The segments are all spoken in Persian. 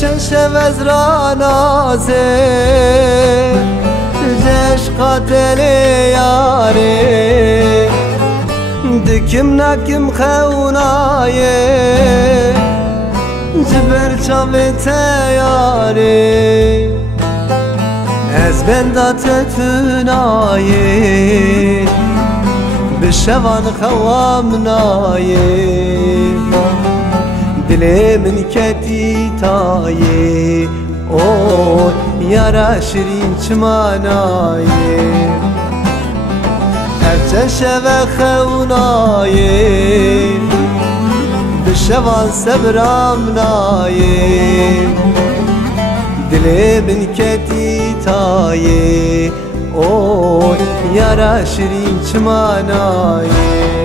چند شب از را نازه جش قاتل یاره دکم نکم خونایه جبر چاوه تیاره از بندات تنایه بشوان خوام نایه دل من کتی تایه او یارا شیرین چمانایه هرچه شب خونایه بشوان صبرام نایه دل من کتی تایه او یارا شیرین چمانایه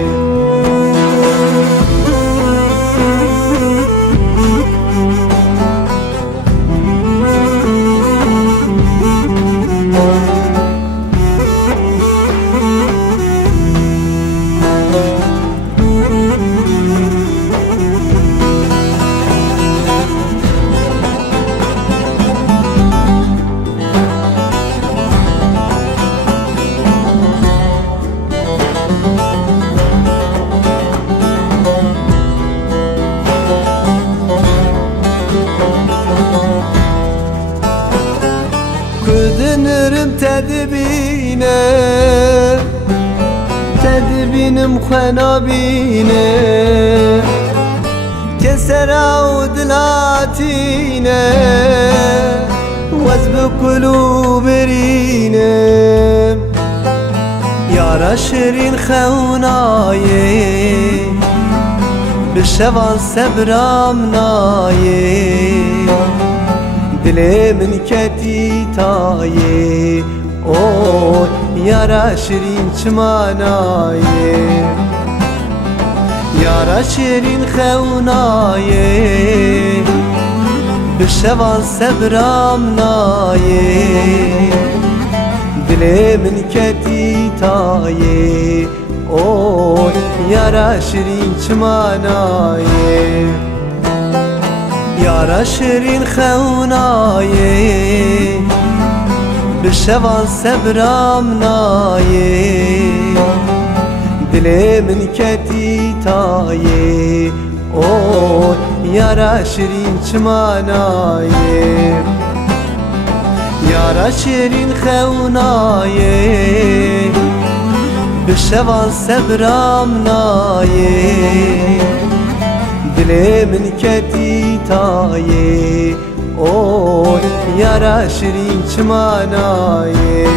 Kudunurım tedbinem xenabine keser aud latine vazb kuluberine yara şirin xeunaye bişevan sebram naye دل من کتی تایه او یارا شیرین چمانایه یارا شیرین خونایه بشوان صبرام نایه دل من کتی تایه او یارا شیرین چمانایه یارا شیرین خونایه بشوان صبرام نایه دل من کتی تایه او یارا شیرین چمانایه یارا شیرین خونایه بشوان صبرام نایه دل من کتی تایه او یارا شیرین چمانایه